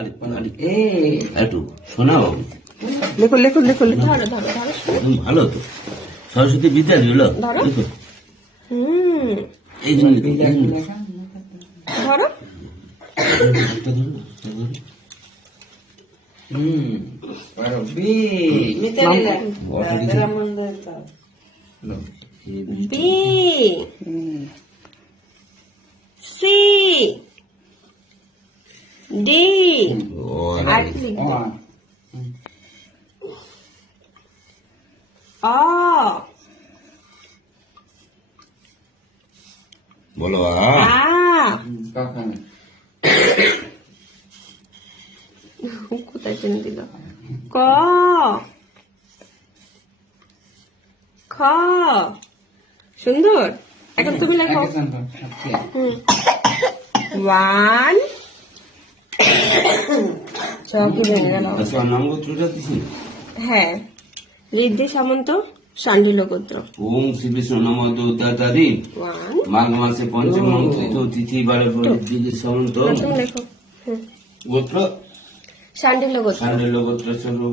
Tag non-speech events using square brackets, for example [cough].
এ একটু শোনাও লেখো লেখো লেখো লেখো। ভালো তো। সরস্বতী বিদ্যালয় হলো ধরো। এই জন্য। লেখা ধরো। হুম। বি। B C. ডি আর কি লিখব অ, বলো আ কোথায় পেন দিল? ক? খ? সুন্দর? এখন তুমি লেখো। ওয়ান [coughs] চকি ভেঙে গেল আচ্ছা দিছি হ্যাঁ। ঋদ্ধি সামন্ত শান্ডিল গোত্র। ওম শ্রী বিষ্ণু নম দুদাতারি ওয়ান মাঘ মাসে পঞ্চম তিথি বারে দিদি সমন্ত। গোত্র? শান্ডিল গোত্র।